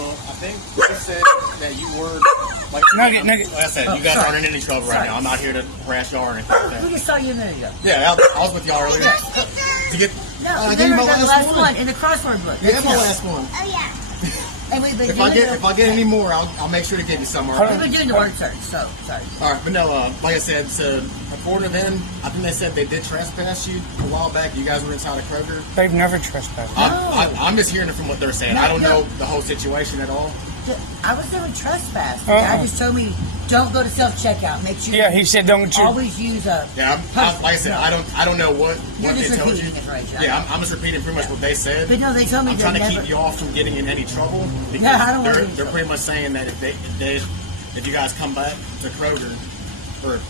Well, I think you said that you were like Nugget. Like I said, you guys aren't in any trouble right now. I'm not here to harass y'all or anything like that. We just saw you a minute ago. Yeah, I was with y'all earlier. To get No, you never done the last one in the crossword book. yeah, my last one. Oh, yeah. And we've been If I get any more, I'll make sure to give you some. All We've been doing the word search, so sorry. right, but no, like I said, so according to them, I think they said they did trespass you a while back. You guys were inside of Kroger. They've never trespassed. I'm just hearing it from what they're saying. I don't know the whole situation at all. I was never trespassed. The guy just told me, don't go to self-checkout. Make sure Yeah, he said don't you. always use a... Yeah, like I said, I don't know what they told you. Information. Yeah, I'm just repeating pretty much what they said. But no, they told me I'm trying to keep you off from getting in any trouble because No, I don't want to they're pretty much saying that if you guys come back to Kroger, or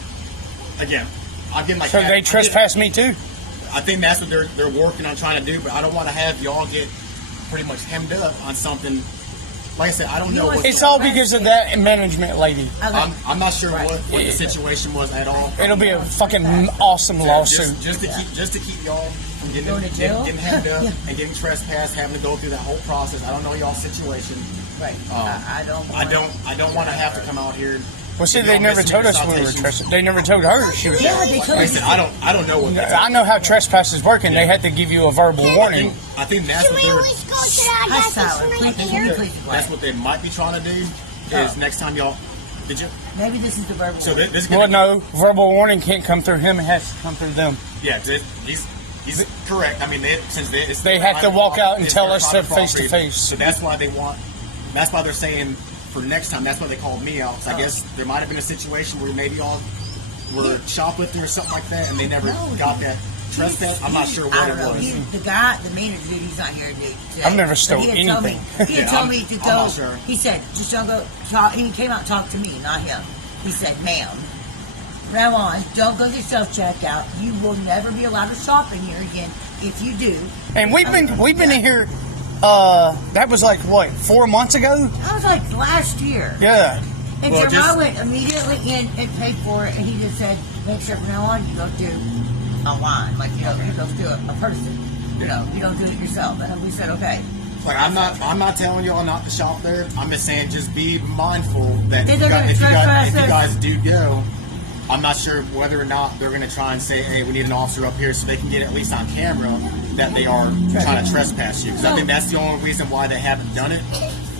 again, I'm getting like So they trespassed me too? I think that's what they're working on trying to do, but I don't want to have y'all get pretty much hemmed up on something. Like I said, I don't know what... It's all because of that management lady. I'm not sure what the situation was at all. It'll be a fucking awesome lawsuit. Just to keep y'all from getting hemmed up and getting trespassed, having to go through that whole process. I don't know y'all's situation. Right. I don't want to have to come out here. Well, see, they never told us we were trespassing. They never told her she was. Yeah, they told Like I us. said, I don't know what. I know how trespass is working. They had to give you a verbal warning. I think that's Can what we they're. always go to that gas station right there? That's what they might be trying to do. Is next time y'all. Did you? Maybe this is the verbal. So this. Well, no, verbal warning can't come through him. It has to come through them. Yeah, he's correct. I mean, They have to walk out and tell us to face to face. So that's why that's why they're saying for next time. That's why they called me out. I guess there might have been a situation where maybe y'all were shoplifting or something like that, and they never got that trespass. I'm not sure what it was. The manager, he's not here today. I've never stole anything. He had told me to go. I'm not sure. He said, just don't go talk. He came out and talked to me, not him. He said, ma'am, from now on, don't go to self-checkout. You will never be allowed to shop in here again. If you do. And we've been in here. That was like what, 4 months ago? That was like last year. Yeah. And Jeremiah went immediately in and paid for it, and he just said, make sure from now on you don't do online, like you don't do a person. You know, you don't do it yourself. And we said, okay. Like I'm not telling y'all not to shop there. I'm just saying just be mindful that if you guys do go, I'm not sure whether or not they're going to try and say, hey, we need an officer up here so they can get at least on camera that they are trying to trespass you. Because I think that's the only reason why they haven't done it.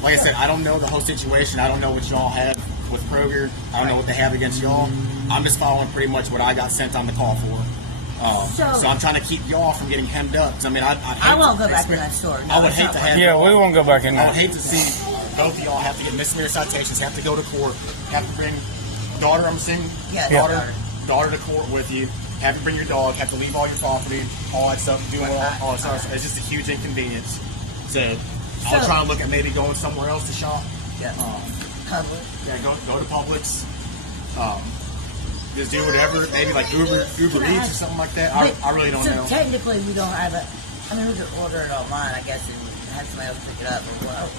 Like I said, I don't know the whole situation. I don't know what y'all have with Kroger. I don't know what they have against y'all. I'm just following pretty much what I got sent on the call for. So I'm trying to keep y'all from getting hemmed up. Because I mean, I won't go back to that store. I would hate to have. Yeah, we won't go back in there. I would hate to see both of y'all have to get misdemeanor citations, have to go to court, have to bring daughter. I'm assuming. Yeah, daughter to court with you. Have to bring your dog. Have to leave all your property, all that stuff. Doing all that stuff. It's just a huge inconvenience. So I'll try and look at maybe going somewhere else to shop. Yeah. Publix. Yeah, go to Publix. Just do whatever, maybe like Uber Eats or something like that. I really don't know. So technically, we don't have it. I mean, we could order it online, I guess, and have somebody else pick it up,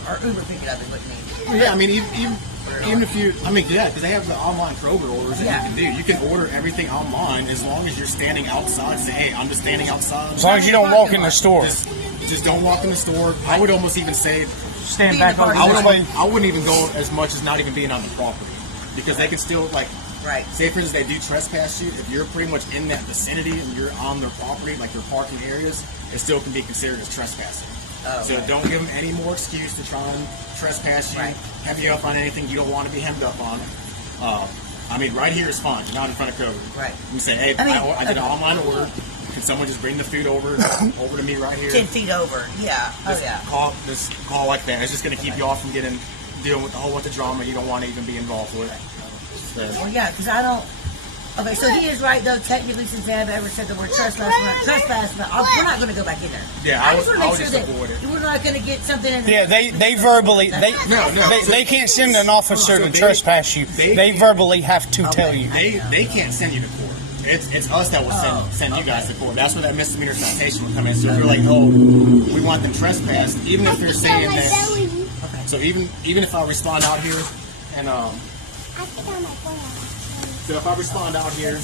or Uber pick it up. It wouldn't mean. Yeah, I mean, even if you, I mean, yeah, because they have the online Kroger orders that you can do. You can order everything online as long as you're standing outside. Say, hey, I'm just standing outside. As long as you don't walk in the store. Just don't walk in the store. I would almost even say stand back over this way. I wouldn't even go as much as not even being on the property, because they can still say for instance they do trespass you. If you're pretty much in that vicinity and you're on their property, like their parking areas, it still can be considered as trespassing. So don't give them any more excuse to try and trespass you, hem you up on anything you don't want to be hemmed up on. I mean, right here is fine. You're not in front of Kroger. Right. You say, hey, I did an online order. Can someone just bring the food over to me right here? 10 feet over. Yeah. Just call like that. It's just going to keep you off from dealing with a whole bunch of drama you don't want to even be involved with. So. Well, yeah, because I don't. Okay, so he is right though. Technically, since they haven't ever said the word trespass, we're not going to go back in there. Yeah, I just want to make sure that avoid it. we're not going to get something. Yeah, they verbally they can't send an officer to trespass you. They verbally have to tell you. They can't send you to court. It's us that will send you guys to court. That's where that misdemeanor citation will come in. So if you're like, oh, we want them trespassed, even if you're saying that. So even if I respond out here and so if I respond out here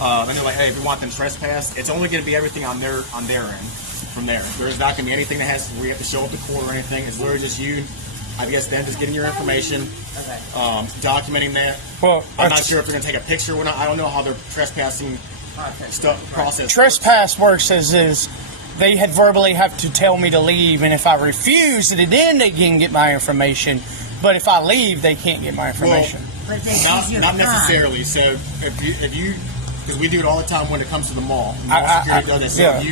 and they're like, hey, if we want them trespassed, it's only going to be everything on their end from there. There's not going to be anything that has where you have to show up to court or anything. It's literally just you I guess them just getting your information, documenting that. Well, I'm not sure if they're going to take a picture or not. I don't know how their trespassing process. Trespass works as is. They had verbally have to tell me to leave, and if I refuse, then they can get my information. But if I leave, they can't get my information. Well, not necessarily. So if you, because we do it all the time when it comes to the mall. Security does that. So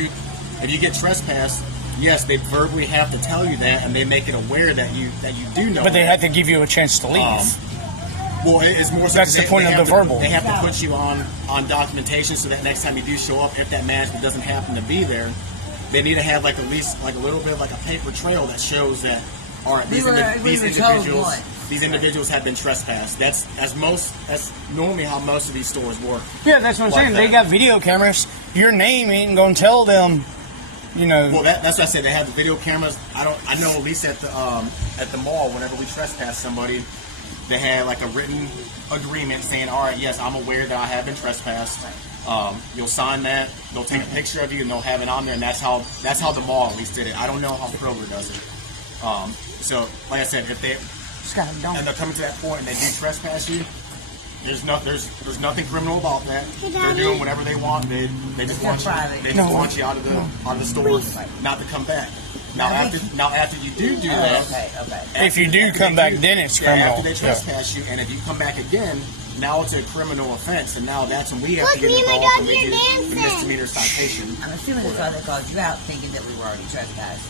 if you get trespassed, yes, they verbally have to tell you that, and they make it aware that you do know. But they have to give you a chance to leave. Well, it's more so that's the point of the verbal. They have to put you on documentation so that next time you do show up, if that management doesn't happen to be there, they need to have like at least like a little bit of like a paper trail that shows that, all right, these individuals have been trespassed. That's normally how most of these stores work. Yeah, that's what I'm saying. They got video cameras. Your name ain't gonna tell them. You know. Well, that's what I said. They have the video cameras. I know at least at the mall, whenever we trespass somebody, they had like a written agreement saying, all right, yes, I'm aware that I have been trespassed. You'll sign that. They'll take a picture of you and they'll have it on there. And that's how the mall at least did it. I don't know how Kroger does it. So, like I said, if they and they're coming to that point and they do trespass you, there's nothing criminal about that. They're doing whatever they want. They just want you out of the store, not to come back. Now after you do that, if you do come back, then it's criminal. After they trespass you, and if you come back again, now it's a criminal offense, and now that's when we have to get involved and we do the misdemeanor citation. I'm assuming that's why they called you out, thinking that we were already trespassed.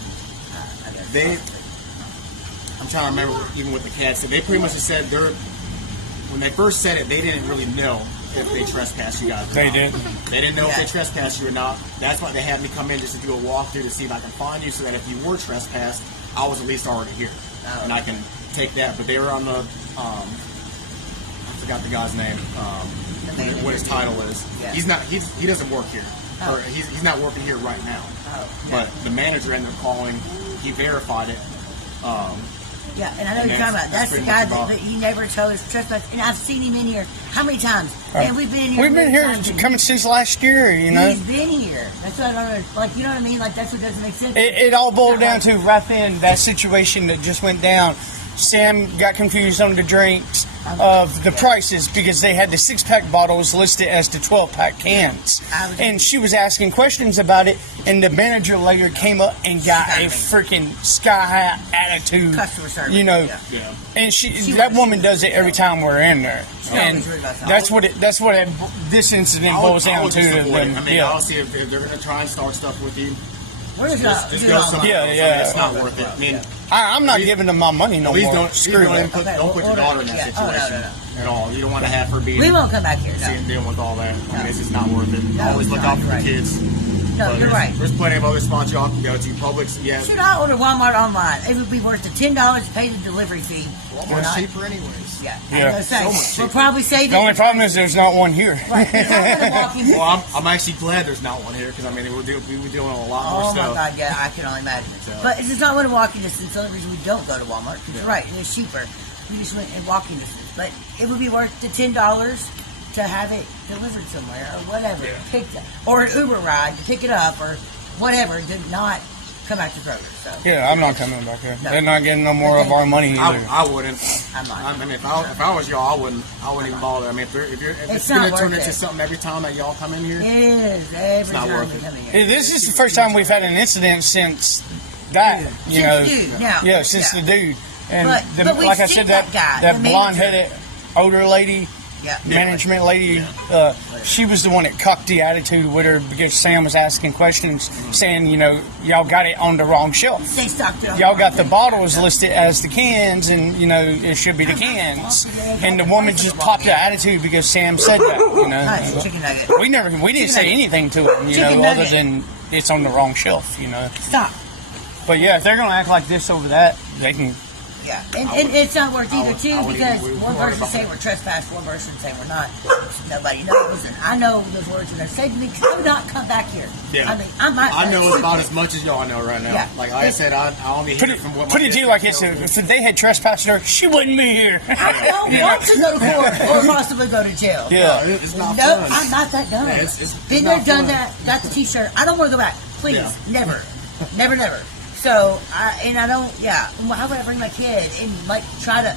I'm trying to remember even what the cat said. They pretty much just said when they first said it, they didn't really know if they trespassed you guys. They didn't. They didn't know if they trespassed you or not. That's why they had me come in just to do a walkthrough to see if I can find you, so that if you were trespassed, I was at least already here, and I can take that. But they were on the I forgot the guy's name. What his title is? Yeah. He doesn't work here. Or he's not working here right now. But the manager ended up calling. He verified it. Yeah, and I know what you're talking about. That's the guy that he never told us trespass. And I've seen him in here. How many times? Man, we've been here. We've been here coming since last year, you know. He's been here. That's what I don't know. Like, you know what I mean? Like, that's what doesn't make sense. It all boiled down to right then, that situation that just went down. Sam got confused on the drinks of the prices because they had the 6-pack bottles listed as the 12-pack cans. And she was asking questions about it, and the manager later came up and got a freaking sky-high attitude. Customer service. You know, and that woman does it every time we're in there. And that's what this incident boils down to. Honestly, if they're going to try and start stuff with you, it's not worth it. I mean, I'm not giving them my money no more. Don't put your daughter in that situation at all. You don't want to have her be. We won't come back here. Dealing with all that. I mean, it's just not worth it. Always look out for the kids. No, you're right. There's plenty of other spots y'all can go to. Publix, Should I order Walmart online? It would be worth the $10 to pay the delivery fee. Walmart's cheaper anyways. So much we'll probably save it. The only problem is there's not one here. Right. Well, I'm actually glad there's not one here, because I mean we were dealing with a lot more stuff. Oh my God, yeah, I can only imagine. But it's just not one walking distance. The only reason we don't go to Walmart, because you're right, it's cheaper. We just went in walking distance. But it would be worth the $10 to have it delivered somewhere or whatever, picked up, or an Uber ride to pick it up or whatever. Did not come back to Kroger. So I'm not coming back here. They're not getting no more of our money either. I wouldn't. I mean, if I was y'all, I wouldn't even bother. I mean, if it's going to turn into something every time that y'all come in here, it is every time worth it. Here. This is the first time we've had an incident since that. Since the dude. And but like I said, that blonde-headed older lady. Management lady, she was the one that cocked the attitude with her because Sam was asking questions, saying, y'all got it on the wrong shelf. They stocked it. Y'all got the bottles listed as the cans, and it should be the cans. And the woman just popped the attitude because Sam said that. We didn't say anything to him, other than it's on the wrong shelf. Stop. But if they're gonna act like this over that, they can. Yeah, and it's not worth either, too, because one person say we're trespassed, one person say we're not. Nobody knows, and I know those words, and they're saying to me, do not come back here. Yeah. I mean, I know about as much as y'all know right now. Yeah. Like I said, I only hear from what put it to you like this: if they had trespassed her, she wouldn't be here. I don't want to go to court or possibly go to jail. Yeah, it's not fun. fun. I'm not that dumb. Been there, done that, got the T-shirt. I don't want to go back. Please, never. So, I don't, how would I bring my kid and, like, try to,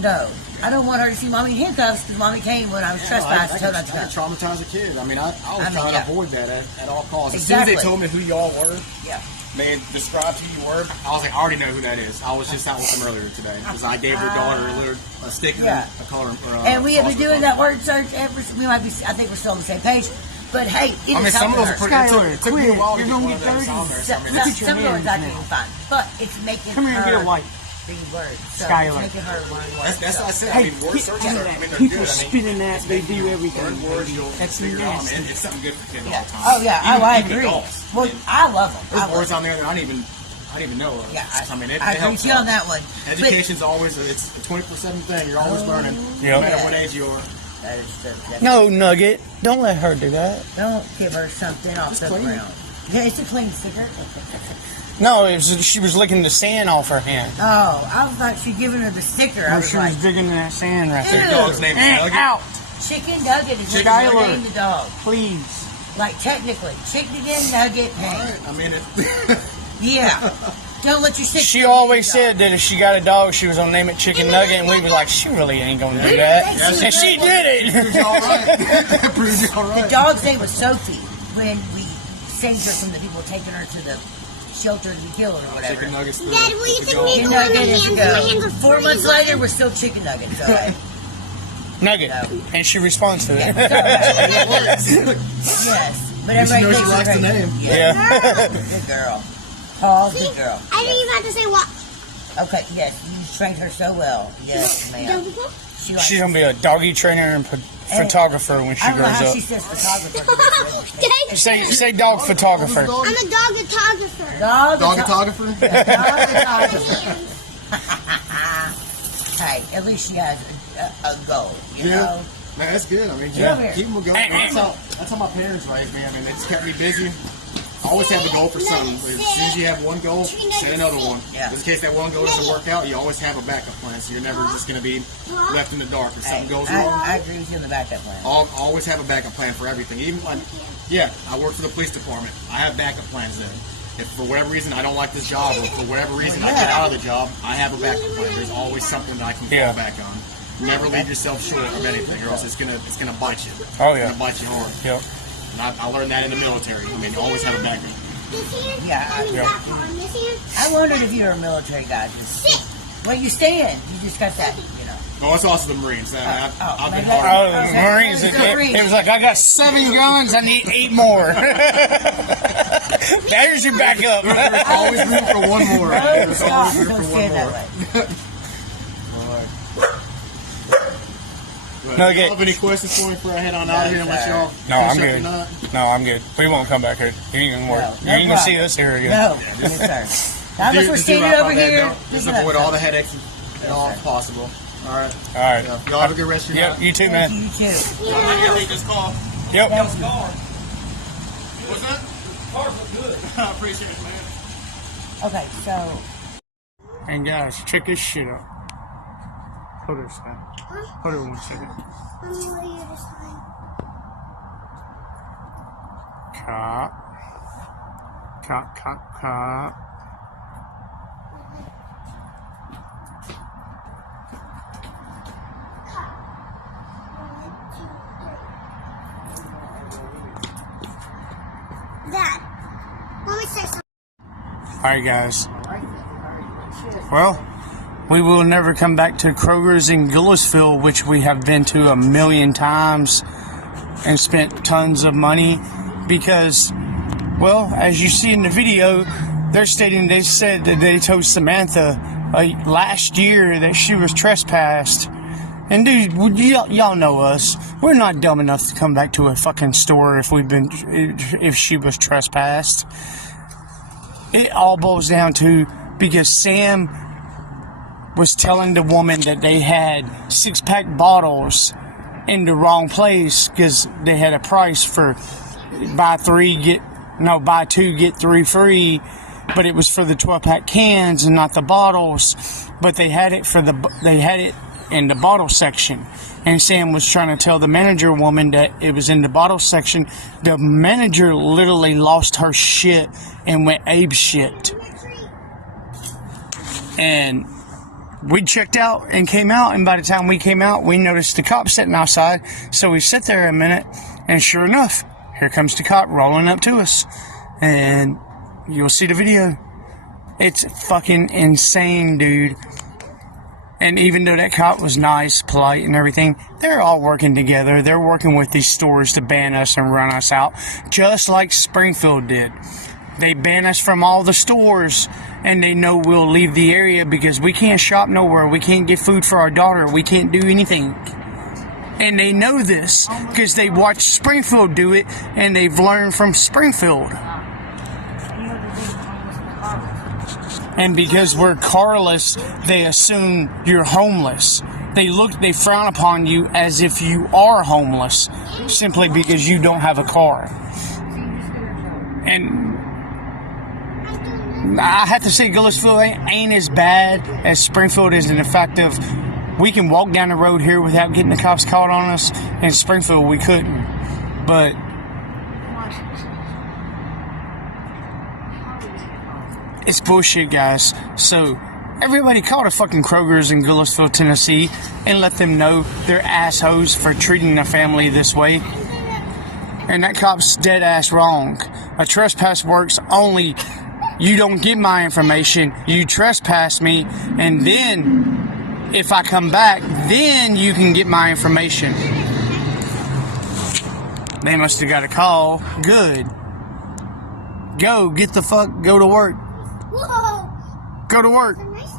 no. I don't want her to see Mommy in handcuffs because Mommy came when I was trespassed. I could traumatize a kid. I mean, I was trying to avoid that at all costs. Exactly. As soon as they told me who y'all were, yeah, they described who you were, I was like, I already know who that is. I was just out with them earlier today because I gave her daughter a stick and a color. And we have been doing that word search ever since. I think we're still on the same page. But hey, some of those are pretty. It took me a while to get one of those on there. Some words I can't find, but it's making Come here and get a wipe. Words. So Skylar. Making her learn words. That's what I said. I mean, word searches are, they're people good. spinning that, they do everything. Words you'll That's figure out. nasty. It's something good for kids all the time. Oh yeah, I agree. Adults. Well, I love them. There's words on there that I didn't even know of. Yeah, I mean, it I agree helps with you on that one. Education's always, it's a 24/7 thing. You're always learning, no matter what age you are. That is true. No, Nugget. Don't let her do that. Don't give her something off the ground. Yeah, it's a clean sticker. No, she was licking the sand off her hand. Oh, I was like, she giving her the sticker. I was She like, was digging that sand right there. Your dog's name is Nugget? Out, Chicken Nugget is what Skylar. you name the dog. please. Like, technically, Chicken Nugget. Hey. I mean, Yeah. Don't let your sister. She always said that if she got a dog, she was gonna name it Chicken Nugget, and we were like, she really ain't gonna do that. And she did proves it. you all right. Proves you all The right. dog's name was Sophie when we saved her from the people taking her to the shelter to be killed or whatever. Chicken nuggets. Dad, will you take me Chicken to one Nugget is a go. of 4 months later, we're still Chicken Nugget. So, Nugget, and she responds to it. yes. But everybody knows she thinks likes her the name. name. Yeah. Good girl. Paul's good girl. I didn't even have to say what. Okay, yes. You trained her so well. Yes, ma'am. She likes She's gonna be a doggy trainer and photographer when she I don't know grows how up. she says photographer. Dad, Say dog photographer. I'm a dog photographer. Dog photographer? Dog photographer. Hey, at least she has a goal, you know? No, that's good. I mean, Yeah. keep them going. That's how my parents raised me. I mean, it's kept me busy. I always have a goal for something. As soon as you have one goal, set another one. Yeah. Just in case that one goal doesn't work out, you always have a backup plan. So you're never just going to be left in the dark if something goes wrong. I agree with you on the backup plan. Always have a backup plan for everything. Even like, I work for the police department. I have backup plans then. If for whatever reason I don't like this job, or for whatever reason I get out of the job, I have a backup plan. There's always something that I can fall back on. Never leave yourself short of anything, or else it's gonna bite you. Oh yeah. It's gonna bite you hard. Yep. And I learned that in the military. I mean, you always have a backup. Yeah. I wondered if you were a military guy. Well, you stand. You just got that, you know. Oh, it's also the Marines. I've been maybe hard. Oh, the Marines. It was like, I got 7 guns, I need 8 more. There's your backup. There's always room for one more. There's always room Don't for one stand more. that way. No, Do you have any questions for me before I head on out of here? Unless y'all No, I'm finish up good. tonight? No, I'm good. We won't come back here. You ain't gonna work. No, You ain't gonna see problem. us here again. No, yes, sir. Now that we're Just do standing right over by that here, door. Just avoid all the headaches at all if possible. All right. All right. Y'all have a good rest of your Yep, night. you too, man. You too. I'm gonna leave this call. Yep. What's that? Cars look good. I appreciate it, man. Okay, so And guys, check this shit out. Hold her a second. Hold her 1 second. Cop. Cop, cop, cop. Dad, let me say something. Alright guys. Well, we will never come back to Kroger's in Gillisville, which we have been to 1,000,000 times and spent tons of money because, well, as you see in the video, they're stating they said that they told Samantha last year that she was trespassed. And dude, y'all know us. We're not dumb enough to come back to a fucking store if she was trespassed. It all boils down to because Sam was telling the woman that they had 6-pack bottles in the wrong place because they had a price for buy 2 get 3 free, but it was for the 12-pack cans and not the bottles. But they had it in the bottle section, and Sam was trying to tell the manager woman that it was in the bottle section. The manager literally lost her shit and went ape shit And we checked out and came out, and by the time we came out, we noticed the cop sitting outside. So we sit there a minute, and sure enough, here comes the cop rolling up to us. And you'll see the video. It's fucking insane, dude. And even though that cop was nice, polite, and everything, they're all working together. They're working with these stores to ban us and run us out, just like Springfield did. They ban us from all the stores, and they know we'll leave the area because we can't shop nowhere. We can't get food for our daughter. We can't do anything. And they know this because they watched Springfield do it, and they've learned from Springfield. And because we're carless, they assume you're homeless. They frown upon you as if you are homeless, simply because you don't have a car. And I have to say, 𝕃.𝔻 ain't as bad as Springfield is in the fact of we can walk down the road here without getting the cops caught on us. In Springfield, we couldn't. But it's bullshit, guys. So everybody call the fucking Krogers in Louisville, Tennessee, and let them know they're assholes for treating their family this way. And that cop's dead ass wrong. A trespass works only. You don't get my information, you trespass me, and then if I come back, then you can get my information. They must have got a call. Good. Go to work. Whoa. Go to work. It's a nice